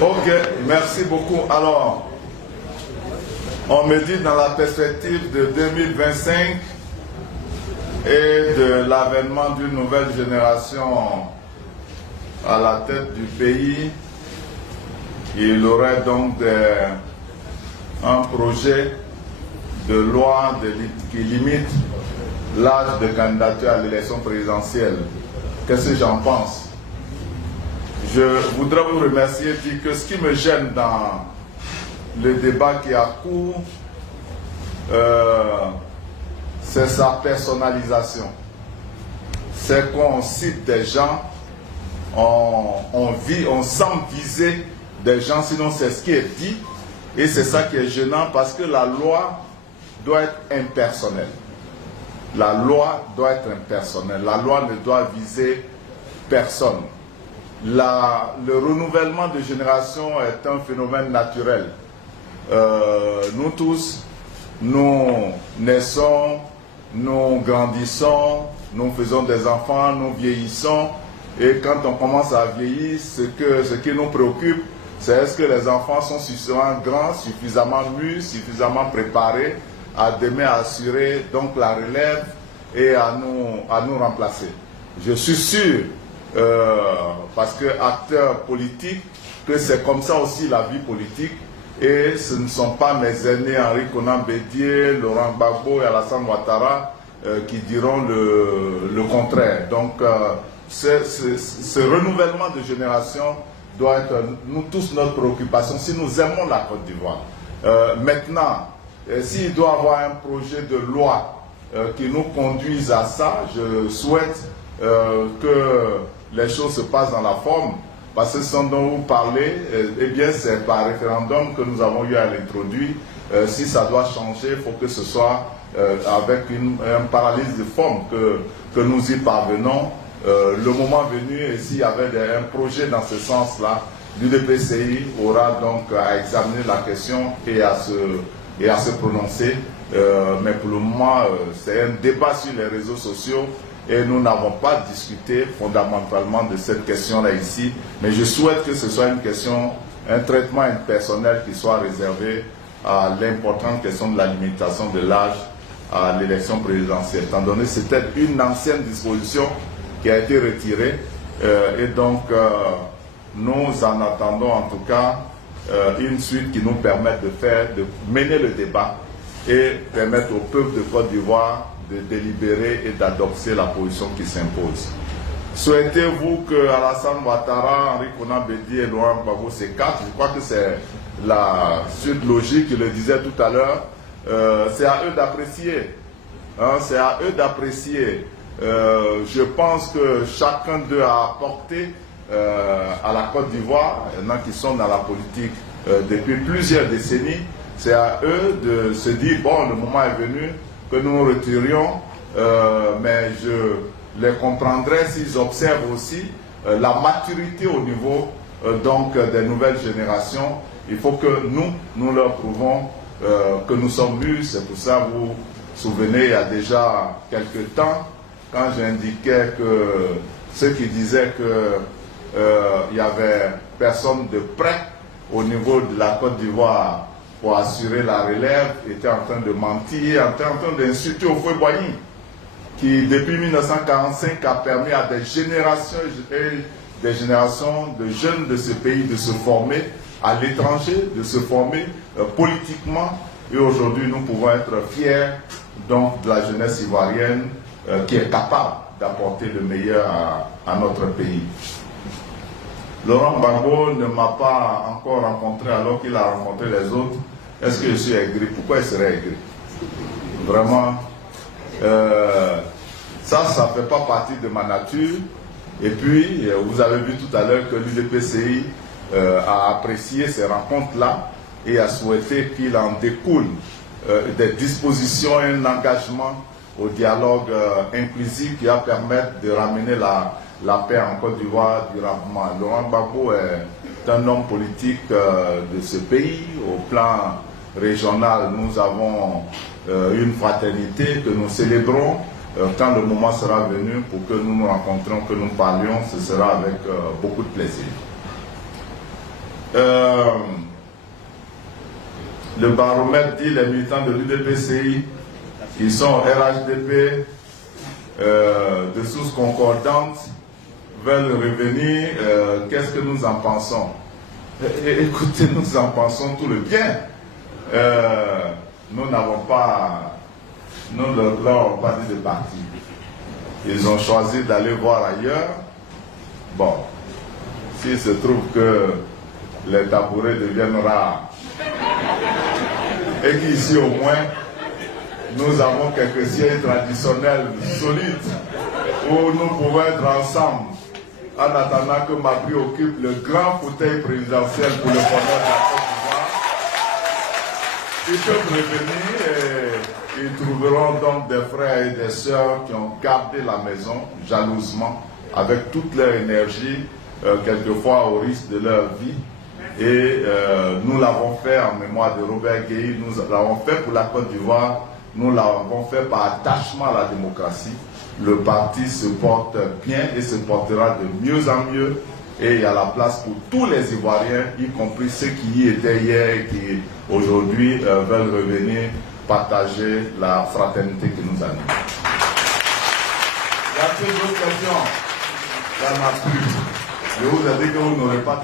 Ok, merci beaucoup. Alors, on me dit dans la perspective de 2025 et de l'avènement d'une nouvelle génération à la tête du pays, il aurait donc un projet de loi qui limite l'âge de candidature à l'élection présidentielle. Qu'est-ce que j'en pense? Je voudrais vous remercier et dire que ce qui me gêne dans le débat qui a cours, c'est sa personnalisation. C'est qu'on cite des gens, on semble viser des gens, sinon c'est ce qui est dit, et c'est ça qui est gênant parce que la loi doit être impersonnelle. La loi doit être impersonnelle. La loi ne doit viser personne. Le renouvellement de génération est un phénomène naturel. Nous tous, nous naissons, nous grandissons, nous faisons des enfants, nous vieillissons. Et quand on commence à vieillir, ce qui nous préoccupe, c'est est-ce que les enfants sont suffisamment grands, suffisamment mûrs, suffisamment préparés à demain assurer donc la relève et à nous remplacer. Je suis sûr, parce que acteur politique, que c'est comme ça aussi la vie politique, et ce ne sont pas mes aînés Henri Konan Bédié, Laurent Gbagbo et Alassane Ouattara qui diront le contraire. Donc ce renouvellement de génération doit être nous tous notre préoccupation si nous aimons la Côte d'Ivoire. Maintenant, s'il doit y avoir un projet de loi qui nous conduise à ça, je souhaite que les choses se passent dans la forme, parce que ce dont vous parlez, eh bien c'est par référendum que nous avons eu à l'introduire. Si ça doit changer, il faut que ce soit avec un paralyse de forme que nous y parvenons. Le moment venu, et s'il y avait un projet dans ce sens-là, l'UDPCI aura donc à examiner la question et à se prononcer. Mais pour le moment, c'est un débat sur les réseaux sociaux et nous n'avons pas discuté fondamentalement de cette question-là ici. Mais je souhaite que ce soit une question, un traitement impersonnel qui soit réservé à l'importante question de la limitation de l'âge à l'élection présidentielle. Étant donné que c'était une ancienne disposition qui a été retirée et donc nous en attendons en tout cas une suite qui nous permette de mener le débat et permettre au peuple de Côte d'Ivoire de délibérer et d'adopter la position qui s'impose. Souhaitez-vous que Alassane Ouattara, Henri Konan Bédié et Laurent Gbagbo s'écartent? Je crois que c'est la suite logique, je le disais tout à l'heure. C'est à eux d'apprécier. Hein, c'est à eux d'apprécier. Je pense que chacun d'eux a apporté à la Côte d'Ivoire, il y en a qui sont dans la politique depuis plusieurs décennies. C'est à eux de se dire, bon, le moment est venu que nous nous retirions, mais je les comprendrai s'ils observent aussi la maturité au niveau donc des nouvelles générations. Il faut que nous leur prouvons que nous sommes mûrs. C'est pour ça, vous vous souvenez, il y a déjà quelques temps, quand j'indiquais que ceux qui disaient qu'il y avait personne de près au niveau de la Côte d'Ivoire pour assurer la relève, était en train de mentir, en train d'insulter Houphouët-Boigny, qui depuis 1945 a permis à des générations et des générations de jeunes de ce pays de se former à l'étranger, de se former politiquement. Et aujourd'hui, nous pouvons être fiers donc de la jeunesse ivoirienne qui est capable d'apporter le meilleur à notre pays. Laurent Gbagbo ne m'a pas encore rencontré alors qu'il a rencontré les autres. Est-ce que je suis aigri? Pourquoi il serait aigri? Vraiment, ça ne fait pas partie de ma nature. Et puis, vous avez vu tout à l'heure que l'UDPCI a apprécié ces rencontres-là et a souhaité qu'il en découle des dispositions et un engagement au dialogue inclusif qui va permettre de ramener la paix en Côte d'Ivoire durablement. Laurent Gbagbo est un homme politique de ce pays. Au plan régional, nous avons une fraternité que nous célébrons. Quand le moment sera venu pour que nous nous rencontrions, que nous parlions, ce sera avec beaucoup de plaisir. Le baromètre dit les militants de l'UDPCI qui sont RHDP de sources concordantes veulent revenir. Qu'est-ce que nous en pensons? Écoutez, nous en pensons tout le bien. Nous n'avons pas, nous ne leur avons pas dit de partir. Ils ont choisi d'aller voir ailleurs. Bon, s'il se trouve que les tabourets deviennent rares et qu'ici au moins nous avons quelques sièges traditionnels solides où nous pouvons être ensemble en attendant que Mabri occupe le grand fauteuil présidentiel pour le bonheur de la Côte d'Ivoire. Ils peuvent revenir et ils trouveront donc des frères et des sœurs qui ont gardé la maison jalousement avec toute leur énergie, quelquefois au risque de leur vie. Et nous l'avons fait en mémoire de Robert Guéhi, nous l'avons fait pour la Côte d'Ivoire, nous l'avons fait par attachement à la démocratie. Le parti se porte bien et se portera de mieux en mieux. Et il y a la place pour tous les Ivoiriens, y compris ceux qui y étaient hier et qui aujourd'hui veulent revenir partager la fraternité qui nous anime. Il y a plus d'autres questions? Il y en a plus. Je vous ai dit que vous n'aurez pas...